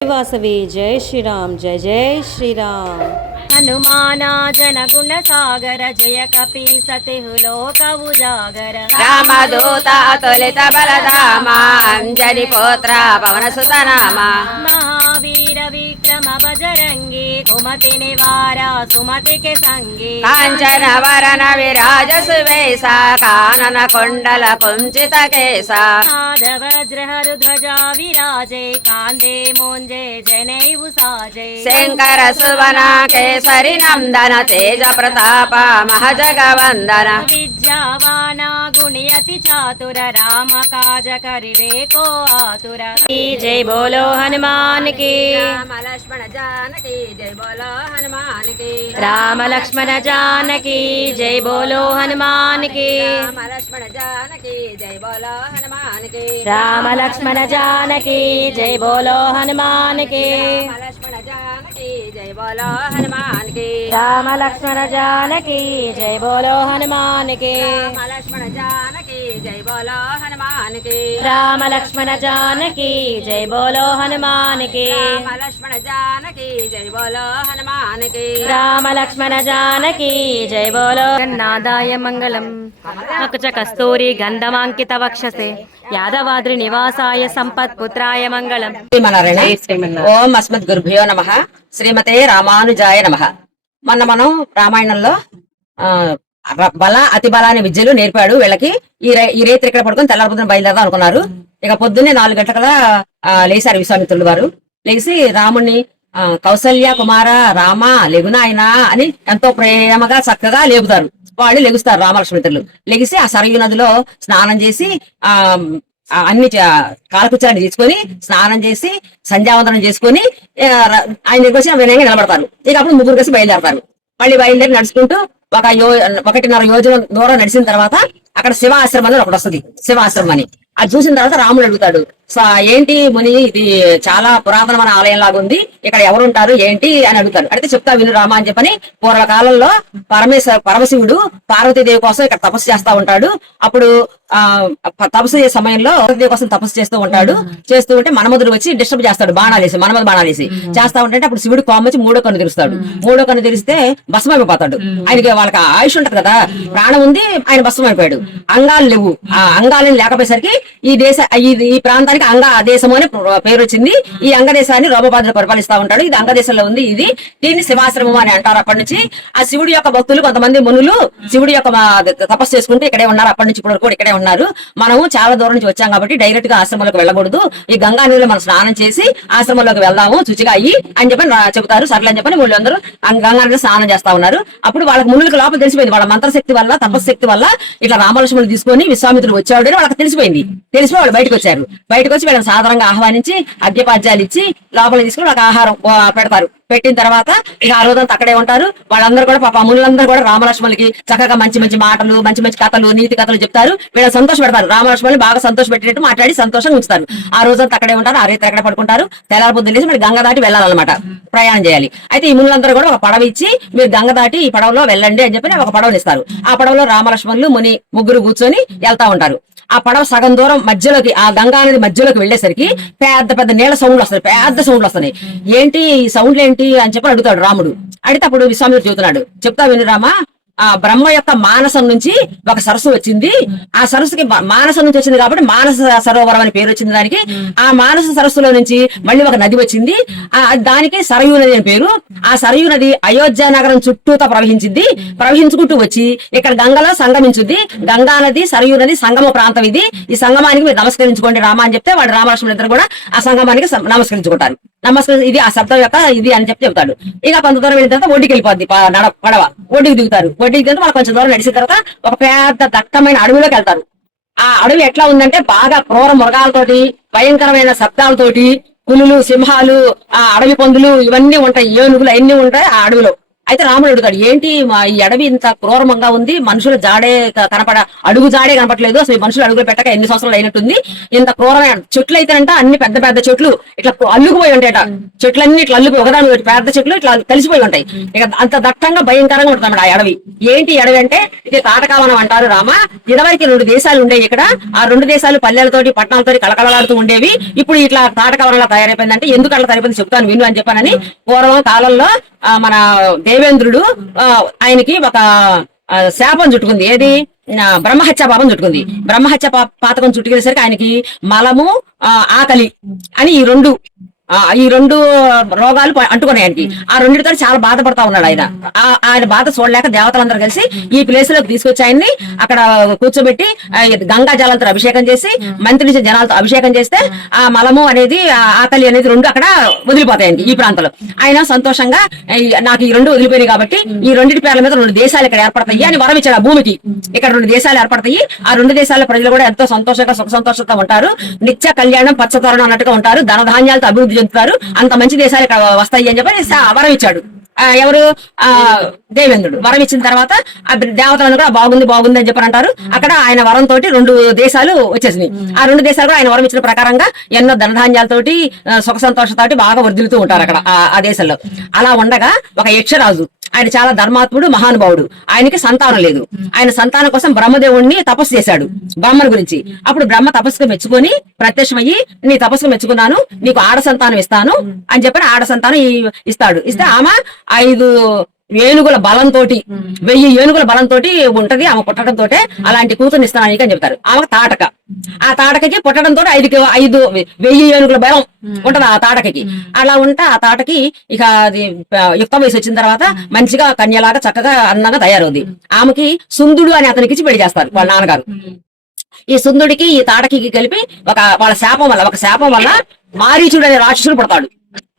वासवी जय श्री राम जय जय श्री राम। हनुमाना जन गुण सागर जय कपी सति लोक उजागर रामदूत अतुलित बलधामा अंजनी पुत्र पवन सुत नामा महावीर विक्रम बजरंगी कुमति निवार सुमति के संगी कांचन वरन विराज सुवेशा कानन कुंडल कुंचित केसा वज्र ध्वजा विराजे कांधे मोंजे जनेऊ साजे शंकर सुवन केसरी नंदन तेज प्रताप महजगवंदन विद्यावाना गुणयति चातुर राम काज करिवे को आतुर। जय बोलो हनुमान की। राम लक्ष्मण जानकी जय बोलो हनुमान की। राम लक्ष्मण जानकी जय बोलो हनुमान की। राम लक्ष्मण जानकी जय बोलो हनुमान की। राम लक्ष्मण जानकी जय बोलो हनुमान की। राम लक्ष्मण जानकी जय बोलो हनुमान की। राम लक्ष्मण जानकी जय बोलो हनुमान की। राम लक्ष्मण जानकी जय बोलो हनुमान की। राम लक्ष्मण जानकी जय बोलो हनुमान की। राम लक्ष्मण जानकी जय बोलो हनुमान की। राम लक्ष्मण जानकी जय बोलो। नादाय मंगलम नकुच कस्तूरी गंधमांकित वक्षसे यादवाद्रि निवासाय संपत्पुत्राय मंगलम। ఓం అస్మద్ గురుభ్యో నమః శ్రీమతే రామానుజాయ నమః. మనం రామాయణంలో బల అతి బల అనే విద్యలు నేర్పాడు వీళ్ళకి. ఈ రేత్రి ఇక్కడ పడుకొని తెల్లారపొద్దున బయలుదేరదాం అనుకున్నారు. ఇక పొద్దున్నే 4 గంటల లేచారు విశ్వామిత్రుడు వారు. లేచి రాముణ్ణి కౌసల్య కుమార రామ లెగునాయన అని ఎంతో ప్రేమగా చక్కగా లేపుతారు. వాళ్ళు లెగుస్తారు రామలక్ష్మణులు. లెగిసి ఆ సరయూ నదిలో స్నానం చేసి అన్ని కాలకుచ్చాలని తీసుకొని స్నానం చేసి సంధ్యావందనం చేసుకొని ఆయన దగ్గర వచ్చి వినయంగా నిలబడతారు. ఇక అప్పుడు ముగ్గురు కలిసి బయలుదేరతారు. మళ్ళీ బయలుదేరి నడుచుకుంటూ 1.5 యోజనం దూరం నడిచిన తర్వాత అక్కడ శివ ఆశ్రమం అని ఒకటి వస్తుంది. శివ ఆశ్రమం అని అది చూసిన తర్వాత రాముడు అడుగుతాడు, ఏంటి ముని ఇది చాలా పురాతనమైన ఆలయం లాగా ఉంది, ఇక్కడ ఎవరుంటారు ఏంటి అని అడుగుతాడు. అడిగితే చెప్తా విను రామ అని చెప్పని పూర్వకాలంలో పరమశివుడు పార్వతీదేవి కోసం ఇక్కడ తపస్సు చేస్తా ఉంటాడు. అప్పుడు తపస్సు చేసే సమయంలో పార్వతీదేవి కోసం తపస్సు చేస్తూ ఉంటాడు. చేస్తూ ఉంటే మన్మధుడు వచ్చి డిస్టర్బ్ చేస్తాడు, మన్మథ బాణాలేసి చేస్తా ఉంటే అప్పుడు శివుడు కోమొచ్చి 3వ కన్ను తెరుస్తాడు. 3వ కన్ను తెరిస్తే భస్మైపోతాడు. ఆయనకి వాళ్ళకి ఆయుష్ ఉంటది కదా, ప్రాణం ఉంది, ఆయన భస్మైపోయాడు. అంగాలు లేవు. ఆ అంగాలను లేకపోయేసరికి ఈ ప్రాంతానికి అంగ దేశము అని పేరు వచ్చింది. ఈ అంగదేశాన్ని రోమపాదుడు పరిపాలిస్తా ఉంటాడు. ఇది అంగదేశంలో ఉంది. దీన్ని శివాశ్రమం అని అంటారు. అప్పటి నుంచి ఆ శివుడి యొక్క భక్తులు కొంతమంది మునులు శివుడి యొక్క తపస్సు చేసుకుంటూ ఇక్కడే ఉన్నారు. అప్పటి నుంచి ఇప్పుడు కూడా ఇక్కడే ఉన్నారు. మనము చాలా దూరం నుంచి వచ్చాం కాబట్టి డైరెక్ట్ గా ఆశ్రమంలోకి వెళ్ళకూడదు. ఈ గంగా నదిలో మనం స్నానం చేసి ఆశ్రమంలోకి వెళ్దాము శుచిగా అయ్యి అని చెప్పని చెబుతారు. సర్లే అని చెప్పని వీళ్ళందరూ గంగా నదిలో స్నానం చేస్తా ఉన్నారు. అప్పుడు వాళ్ళకి మునులకు లోపల తెలిసిపోయింది, వాళ్ళ మంత్రశక్తి వల్ల తపశక్తి వల్ల ఇట్లా రామలక్ష్మణులు తీసుకొని విశ్వామిత్రుడు వచ్చాడు అని వాళ్ళకి తెలిసిపోయింది. తెలిసిపోయి వాళ్ళు బయటకు వచ్చారు. బయటకు వచ్చి వీళ్ళని సాధారణంగా ఆహ్వానించి అర్ఘ్యపాద్యాలు ఇచ్చి లోపల తీసుకుని వాళ్ళకి ఆహారం పెడతారు. పెట్టిన తర్వాత ఇక ఆ రోజంతా అక్కడే ఉంటారు. వాళ్ళందరూ కూడా పాప మునులందరూ కూడా రామలక్ష్మణులకి చక్కగా మంచి మంచి మాటలు, మంచి మంచి కథలు, నీతి కథలు చెప్తారు. వీళ్ళని సంతోష పెడతారు. రామలక్ష్మణులు బాగా సంతోష పెట్టేట్టు మాట్లాడి సంతోషంగా ఉంచుతారు. ఆ రోజంతా అక్కడే ఉంటారు. ఆ రేతి అక్కడే పడుకుంటారు. తెల్లారపొద్దున లేచి మీరు గంగ దాటి వెళ్ళాలన్నమాట, ప్రయాణం చేయాలి. అయితే ఈ మునులందరూ కూడా ఒక పడవ ఇచ్చి మీరు గంగ దాటి ఈ పడవలో వెళ్ళండి అని చెప్పి ఒక పడవని ఇస్తారు. ఆ పడవలో రామలక్ష్మణులు ముని ముగ్గురు కూర్చొని వెళ్తా ఉంటారు. ఆ పడవ సగం దూరం మధ్యలోకి ఆ గంగా నది మధ్యలోకి వెళ్లేసరికి పెద్ద పెద్ద నీళ్ల సౌండ్లు వస్తాయి, పెద్ద సౌండ్లు వస్తున్నాయి. ఏంటి ఈ సౌండ్లు ఏంటి అని చెప్పి అడుగుతాడు రాముడు. అడిగితే అప్పుడు విశ్వామిత్రుడు చెబుతున్నాడు, చెప్తా విను రామా, ఆ బ్రహ్మ యొక్క మానసం నుంచి ఒక సరస్సు వచ్చింది. ఆ సరస్సుకి మానసం నుంచి వచ్చింది కాబట్టి మానస సరోవరం అని పేరు వచ్చింది దానికి. ఆ మానస సరస్సులో నుంచి మళ్ళీ ఒక నది వచ్చింది, దానికి సరయూ నది అని పేరు. ఆ సరయూ నది అయోధ్య నగరం చుట్టూతో ప్రవహించుకుంటూ వచ్చి ఇక్కడ గంగలో సంగమించుద్ది. గంగా నది సరయూ నది సంగమ ప్రాంతం ఇది. ఈ సంగమానికి మీరు నమస్కరించుకోండి రామ అని చెప్తే వాడు రామలక్ష్మణులు ఇద్దరు కూడా ఆ సంగమానికి నమస్కరించుకుంటారు. ఇది ఆ శబ్దం యొక్క ఇది అని చెప్పి చెప్తాడు. ఇక కొంత దూరం వెళ్ళిన తర్వాత ఒడ్డుకి వెళ్ళిపోద్ది పడవ. ఒడ్డుకి దిగుతారు. ఒడ్డుకి దిగితే వాళ్ళు కొంచెం దూరం నడిచిన తర్వాత ఒక పెద్ద దట్టమైన అడవిలోకి వెళ్తారు. ఆ అడవి ఎట్లా ఉందంటే బాగా క్రూర మృగాలతోటి, భయంకరమైన శబ్దాలతోటి, పులులు, సింహాలు, ఆ అడవి పందులు ఇవన్నీ ఉంటాయి, ఏనుగులు అన్ని ఉంటాయి ఆ అడవిలో. అయితే రాముడు అడుగుతాడు, ఏంటి ఈ అడవి ఇంత క్రూరమంగా ఉంది, మనుషుల జాడే అడుగు జాడే కనపట్లేదు, అసలు మనుషులు అడుగులు పెట్టక ఎన్ని సంవత్సరాలు అయినట్టుంది, ఇంత క్రూరమైన చెట్లు అయితేనంట అన్ని పెద్ద పెద్ద చెట్లు ఇట్లా అల్లుకుపోయి ఉంటాయట, చెట్లన్నీ ఇట్లా అల్లుకుపోయి ఒకదాని పెద్ద చెట్లు ఇట్లా కలిసిపోయి ఉంటాయి, ఇక అంత దట్టంగా భయంకరంగా ఉంటుంది ఆ అడవి. ఏంటి అడవి అంటే ఇది తాటకావనం అంటారు రామ. ఇదివరకు 2 దేశాలు ఉండేవి ఇక్కడ, ఆ 2 దేశాలు పల్లెలతోటి పట్టణాలతోటి కలకలలాడుతూ ఉండేవి, ఇప్పుడు ఇట్లా తాటకావనంలా తయారైపోయిందంటే ఎందుకు అట్లా తయారైపోయింది చెప్తాను విను అని చెప్పానని. పూర్వం కాలంలో మన దేవేంద్రుడు ఆయనకి ఒక శాపం చుట్టుకుంది. ఏది? బ్రహ్మహత్య పాపం చుట్టుకుంది. బ్రహ్మహత్య పాతకం చుట్టుకునేసరికి ఆయనకి మలము ఆకలి అని ఈ రెండు రోగాలు అంటుకున్నాయి ఆయనకి. ఆ రెండింటితో చాలా బాధపడతా ఉన్నాడు ఆయన. ఆయన బాధ చూడలేక దేవతలందరూ కలిసి ఈ ప్లేస్ లోకి తీసుకొచ్చి ఆయన్ని అక్కడ కూర్చోబెట్టి గంగా జలాలతో అభిషేకం చేసి మంత్రి నుంచి జనాలతో అభిషేకం చేస్తే ఆ మలము అనేది ఆకలి అనేది 2 అక్కడ వదిలిపోతాయి ఆయనకి ఈ ప్రాంతంలో. ఆయన సంతోషంగా నాకు ఈ 2 వదిలిపోయినాయి కాబట్టి ఈ 2 పేర్ల మీద 2 దేశాలు ఇక్కడ ఏర్పడతాయి అని వరం ఇచ్చాడు. ఆ భూమికి ఇక్కడ 2 దేశాలు ఏర్పడతాయి. ఆ 2 దేశాల ప్రజలు కూడా ఎంతో సంతోషంగా సుఖ సంతోషంతో ఉంటారు, నిత్య కళ్యాణం పచ్చతోరణం అన్నట్టుగా ఉంటారు, ధనధాన్యాలతో అభివృద్ధి చెందుతారు, అంత మంచి దేశాలు ఇక్కడ వస్తాయి అని చెప్పి వరం ఇచ్చాడు. ఎవరు? దేవేంద్రుడు వరం ఇచ్చిన తర్వాత ఆ దేవతలను కూడా బాగుంది అని చెప్పని అంటారు. అక్కడ ఆయన వరంతో 2 దేశాలు వచ్చేసినాయి. ఆ 2 దేశాలు కూడా ఆయన వరం ఇచ్చిన ప్రకారంగా ఎన్నో ధనధాన్యాలతోటి సుఖ సంతోషంతో బాగా వర్ధిల్లుతూ ఉంటారు అక్కడ ఆ దేశంలో. అలా ఉండగా ఒక యక్షరాజు, ఆయన చాలా ధర్మాత్ముడు, మహానుభావుడు, ఆయనకి సంతానం లేదు. ఆయన సంతానం కోసం బ్రహ్మదేవుణ్ణి తపస్సు చేశాడు బ్రహ్మను గురించి. అప్పుడు బ్రహ్మ తపస్సుకు మెచ్చుకొని ప్రత్యక్షమయ్యి, నీ తపస్సుకు మెచ్చుకున్నాను, నీకు ఆడ సంతానం ఇస్తాను అని చెప్పి ఆడ సంతానం ఇస్తాడు. ఇస్తే ఆమె 5 ఏనుగుల బలంతో 1000 ఏనుగుల బలంతో ఉంటది ఆమె పుట్టడంతో. అలాంటి కూతుర్ని ఇస్తాను అని చెప్తారు. ఆమె తాటక. ఆ తాటకకి పుట్టడంతో 1000 ఏనుగుల బలం ఉంటది ఆ తాటకకి. అలా ఉంటే ఆ తాటకి ఇక అది యుక్త వయసు వచ్చిన తర్వాత మంచిగా కన్యలాగా చక్కగా అందంగా తయారవుద్ది. ఆమెకి సుందుడు అని అతనికి పెళ్లి చేస్తారు వాళ్ళ నాన్నగారు. ఈ సుందుడికి ఈ తాటకి కలిపి ఒక శాపం వల్ల మారీచుడు అనే రాక్షసుడు పుడతాడు.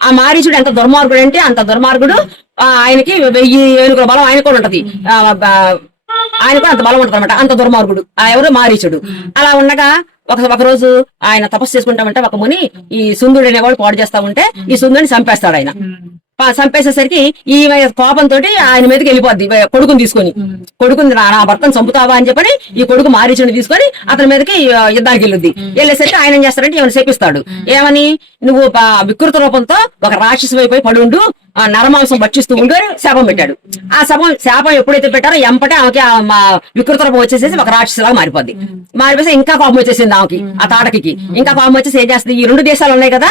ఆ మారీచుడు ఎంత దుర్మార్గుడు అంటే అంత దుర్మార్గుడు. ఆయనకి 1000 ఏనుగుల బలం ఆయన కూడా ఉంటది, ఆయన కూడా అంత బలం ఉంటది అనమాట, అంత దుర్మార్గుడు ఎవరు? మారీచుడు. అలా ఉండగా ఒక రోజు ఆయన తపస్సు చేసుకుంటామంటే ఒక ముని ఈ సుందుడు అనేవాడు పాడు చేస్తా ఉంటే ఈ సుందుడిని చంపేస్తాడు. ఆయన చంపేసేసరికి ఈ కోపంతో ఆయన మీదకి వెళ్ళిపోద్ది కొడుకుని నా భర్తను చంపుతావా అని చెప్పని ఈ కొడుకు మారీచుని తీసుకొని అతని మీదకి యుద్ధానికి వెళ్ళొద్ది. వెళ్ళేసరికి ఆయన ఏం చేస్తాడంటే ఏమైనా శపిస్తాడు. ఏమని? నువ్వు వికృత రూపంతో ఒక రాక్షసు వైపు పడుండు, నరమాంసం భక్షిస్తూ ఉండు అని శాపం పెట్టాడు. ఆ శాపం ఎప్పుడైతే పెట్టారో ఎంపటే ఆమెకి వికృత రూపం వచ్చేసేసి ఒక రాక్షసులాగా మారిపోద్ది. మారిపోతే ఇంకా కోపం వచ్చేసింది ఆమెకి, ఆ తాటకి. ఇంకా కోపం వచ్చేసి ఏం చేస్తుంది? ఈ 2 దేశాలు ఉన్నాయి కదా,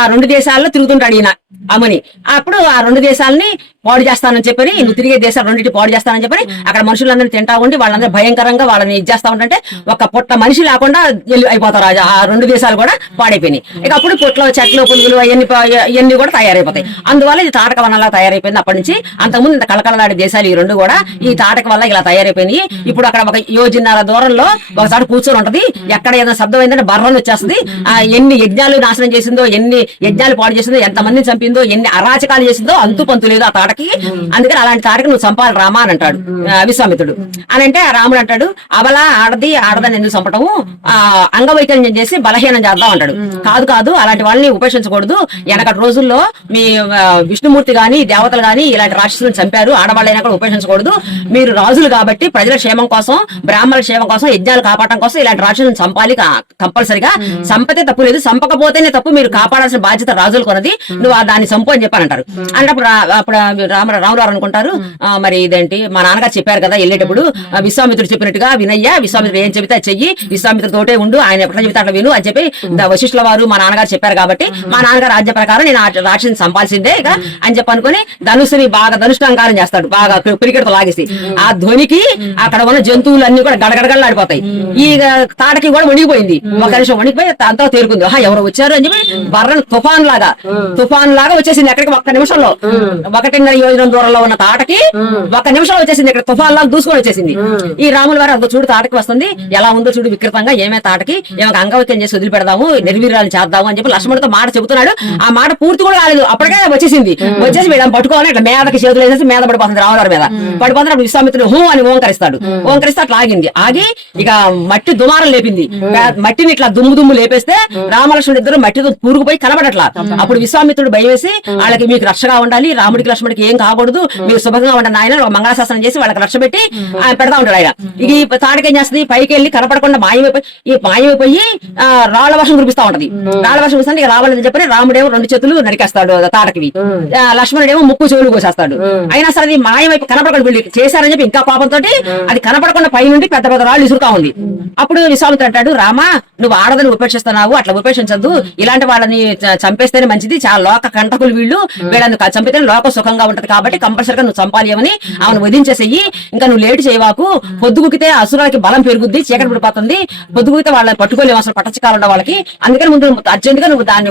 ఆ 2 దేశాల్లో తిరుగుతుంటాడు ఈయన అమ్మని. అప్పుడు ఆ 2 దేశాలని పాడు చేస్తానని చెప్పని, నువ్వు తిరిగే దేశాలు 2 పాడు చేస్తానని చెప్పని అక్కడ మనుషులందరినీ తింటా ఉండి వాళ్ళందరూ భయంకరంగా వాళ్ళని ఇచ్చేస్తా ఉంటే ఒక పుట్ట మనిషి లేకుండా అయిపోతారు. ఆ 2 దేశాలు కూడా పాడైపోయినాయి. ఇక అప్పుడు పుట్లో చెట్లు పురుగులు అవన్నీ కూడా తయారైపోతాయి. అందువల్ల ఇది తాటక వనంలా తయారైపోయింది. అప్పటి నుంచి అంతకుముందు ఇంత కలకలలాడే దేశాలు ఈ 2 కూడా ఈ తాటక వల్ల ఇలా తయారైపోయినాయి. ఇప్పుడు అక్కడ ఒక యోజనర దూరంలో ఒకసారి కూర్చొని ఉంటది. ఎక్కడ ఏదైనా శబ్దం అయిందంటే బర్రలు వచ్చేస్తుంది. ఎన్ని యజ్ఞాలు నాశనం చేసిందో, ఎన్ని యజ్ఞాలు పాడు చేసిందో, ఎంత మందిని చంపిందో, ఎన్ని అరాచకాలు చేసిందో అంతు పంతు లేదు ఆ తాటకి. అందుకని అలాంటి తాటకి నువ్వు చంపాలి రామా అని అంటాడు విశ్వామిత్రుడు. అని అంటే రాముడు అంటాడు, ఆడదని ఎందుకు చంపటము, అంగవైకల్యం చేసి బలహీనం చేద్దాం అంటాడు. కాదు అలాంటి వాళ్ళని ఉపేక్షించకూడదు. వెనకటి రోజుల్లో మీ విష్ణుమూర్తి గాని దేవతలు గాని ఇలాంటి రాక్షసులను చంపారు, ఆడవాళ్ళైనా కూడా ఉపేక్షించకూడదు. మీరు రాజులు కాబట్టి ప్రజల క్షేమం కోసం, బ్రాహ్మణుల క్షేమం కోసం, యజ్ఞాలు కాపాడటం కోసం ఇలాంటి రాక్షసులను చంపాలి కంపల్సరిగా. చంపితే తప్పు లేదు, చంపకపోతేనే తప్పు. మీరు కాపాడాల్సిన బాధ్యత రాజులు కొనది, నువ్వు దాన్ని చంపు అని చెప్పని అంటారు. అన్నప్పుడు అప్పుడు రాములు అనుకుంటారు, మరి ఇదేంటి మా నాన్నగారు చెప్పారు కదా వెళ్ళేటప్పుడు విశ్వామిత్రుడు చెప్పినట్టుగా వినయ్యా, విశ్వామిత్రుడు ఏం చెబితే చెయ్యి, విశ్వామిత్రుడితోటే ఉండు, ఆయన ఎట్లా చెబితే అట్లా విను అని చెప్పి వశిష్ఠుల వారు మా నాన్నగారు చెప్పారు కాబట్టి మా నాన్నగారు ఆజ్ఞ ప్రకారం నేను రాక్షసిని చంపాల్సిందే ఇక అని చెప్పనుకుని ధనుసుని బాగా ధనుష్టాంకారం చేస్తాడు, బాగా పిరికెడతో లాగేసి. ఆ ధ్వనికి అక్కడ ఉన్న జంతువులు అన్ని కూడా గడగడగడలాడిపోతాయి. ఈ తాటకి కూడా వణిగిపోయింది. ఒక నిమిషం వణిగిపోయి అంతా తేరుకుంది. ఎవరు వచ్చారు అని చెప్పి బర్రను తుఫాన్ లాగా వచ్చేసింది. ఎక్కడికి 1 నిమిషంలో 1.5 యోజనం దూరంలో ఉన్న తాటకి 1 నిమిషంలో వచ్చేసింది. ఇక్కడ తుఫాన్ లాగా దూసుకొని వచ్చేసింది. ఈ రాముల వారు అంత చూడు తాటకి వస్తుంది, ఎలా ఉందో చూడు వికృతంగా, ఏమే తాటకి ఏమైనా అంగవైక్యం చేసి వదిలిపెడదాము, నిర్వీర్యాలు చేద్దాము అని చెప్పి లక్ష్మణుడితో మాట చెబుతున్నాడు. ఆ మాట పూర్తి కూడా కాలేదు, అప్పటికే వచ్చేసింది. వచ్చేసి వీళ్ళని పట్టుకోవాలి ఇట్లా మీదకి చేతులు వేసేసి మీద పడిపోతుంది రాముల మీద పడిపోతున్నప్పుడు విశ్వామిత్రుడు హూ అని ఓంకరిస్తాడు. ఓంకరిస్తే అట్లా ఆగింది. ఆగి ఇక మట్టి దుమారం లేపింది. మట్టిని ఇట్లా దుమ్ము లేపేస్తే రామలక్ష్మణుడు ఇద్దరు మట్టితో కూరుకుపోయి కనబడట్లా. అప్పుడు విశ్వామిత్రుడు భయం వేసి వాళ్ళకి మీకు రక్షగా ఉండాలి, రాముడికి లక్ష్మణుడికి ఏం కాకూడదు, మీరు శుభంగా ఉండండి ఆయన మంగళాశాసనం చేసి వాళ్ళకి రక్ష పెట్టి ఆయన పెడతా ఉంటాడు. ఆయన ఇక ఈ తాటకేం చేస్తుంది, పైకి వెళ్ళి కనపడకుండా మాయమైపోయి రాళ్ల వర్షం కురిపిస్తా ఉంటది. రాళ్ల వర్షం కురిస్తే ఇక రావాలని చెప్పని రాముడేమో 2 చేతులు నరికేస్తాడు తాటకివి, లక్ష్మణుడేమో ముక్కు చెవులు కోసేస్తాడు. అయినా సరే అది మాయమైపు కనపడకుండా వీళ్ళు చేశారని చెప్పి ఇంకా పాపంతో అది కనపడకుండా పై నుండి పెద్ద పెద్ద రాళ్ళు ఇసురుతా ఉంది. అప్పుడు విశ్వామిత్రుడు అంటాడు, రామా నువ్వు ఆడదని ఉపేక్షిస్తున్నావు, అట్లా ఉపేక్షించద్దు, ఇలాంటి వాళ్ళని చంపేస్తేనే మంచిది, చాలా లోక కంటకులు వీళ్ళని చంపితే లోక సుఖంగా ఉంటది కాబట్టి కంపల్సరిగా నువ్వు చంపాలి అని ఆమెను వధించేసేయి, ఇంకా నువ్వు లేటు చేయవాకు, పొద్దుగుకితే అసురాలకి బలం పెరుగుద్ది, చీకటి పడిపోతుంది, పొద్దుగుకితే వాళ్ళని పట్టుకోలేము అసలు పట్టచకాలు ఉన్న వాళ్ళకి, అందుకని ముందు అర్జెంట్ గా నువ్వు దాన్ని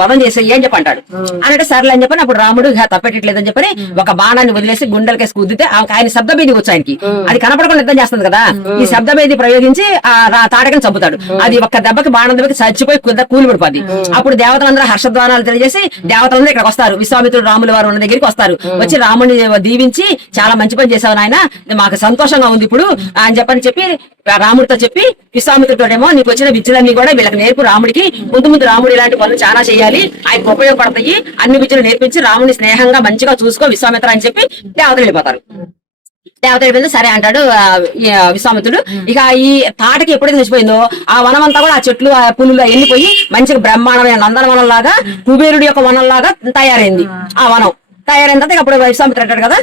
వధం చేసేయి అని చెప్పి అంటాడు. అంటే సర్లే అని చెప్పని అప్పుడు రాముడు తప్పెట్టట్లేదని చెప్పని ఒక బాణాన్ని వదిలేసి గుండెలకేసి కుద్దితే ఆయన శబ్దభేది వచ్చి ఆయనకి అది కనపడకుండా యుద్ధం చేస్తుంది కదా, ఈ శబ్దభేది ప్రయోగించి ఆ తాటకని చంపుతాడు. అది ఒక్క దెబ్బకి బాణం దెబ్బకి చచ్చిపోయి కూలి పడిపోద్ది. అప్పుడు దేవతలందరూ హర్షధ్వానాలు తెలియజేసి దేవతలందరూ ఇక్కడికి వస్తారు, విశ్వామిత్రుడు రాముల వారు ఉన్న దగ్గరికి వస్తారు. వచ్చి రాముడిని దీవించి చాలా మంచి పని చేశావు నాయన, మాకు సంతోషంగా ఉంది ఇప్పుడు అని చెప్పి రాముడితో చెప్పి విశ్వామిత్రుడేమో నీకు వచ్చిన విద్యలన్నీ కూడా వీళ్ళకి నేర్పు, రాముడికి ముందు రాముడు ఇలాంటి పనులు చాలా చేయాలి, ఆయనకు ఉపయోగపడతాయి, అన్ని విద్యలు నేర్పించి రాముడిని స్నేహంగా మంచిగా చూసుకో విశ్వామిత్ర అని చెప్పి దేవతలు వెళ్ళిపోతారు. దేవత సరే అంటాడు విశ్వామిత్రుడు. ఇక ఈ తాటకి ఎప్పుడైతే చచ్చిపోయిందో ఆ వనం అంతా కూడా ఆ చెట్లు ఆ పులులు వెళ్ళిపోయి మంచిగా బ్రహ్మాండమైన నందనవనం లాగా కుబేరుడి యొక్క వనం లాగా తయారైంది. ఆ వనం తయారైన తర్వాత అప్పుడు విశ్వామిత్రుడు అంటాడు కదా,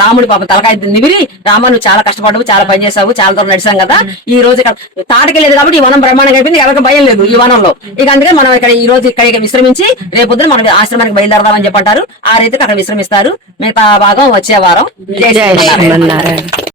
రాముడి పాపం తలకాయ నివిరి, రామ నువ్వు చాలా కష్టపడ్డావు, చాలా పని చేసావు, చాలా దూరం నడిచాం కదా, ఈ రోజు ఇక్కడ తాటకెళ్ళలేదు కాబట్టి ఈ వనం బ్రహ్మాండంగా అయిపోయింది, ఎవరికి భయం లేదు ఈ వనంలో. ఇక అందుకే మనం ఇక్కడ ఈ రోజు ఇక్కడ విశ్రమించి రేపొద్దున మనం ఆశ్రమానికి బయలుదేరదామని చెప్పంటారు. ఆ రీతికి అక్కడ విశ్రమిస్తారు. మిగతా భాగం వచ్చే వారం. జై శ్రీమన్నారాయణ.